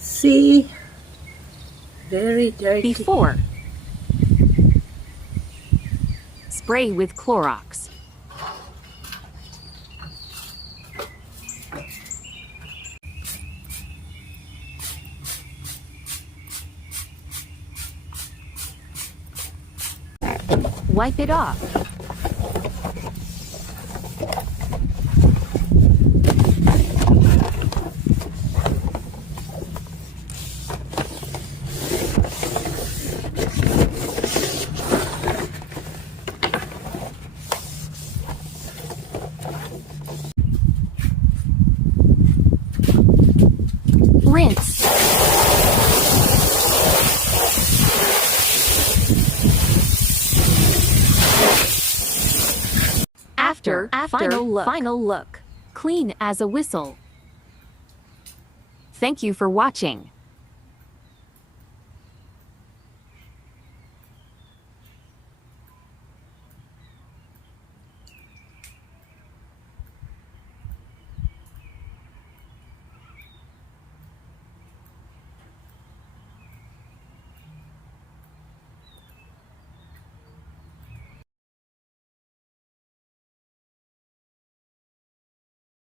See? Very dirty. Before. Spray with Clorox. Wipe it off. Rinse. After final look. Clean as a whistle. Thank you for watching.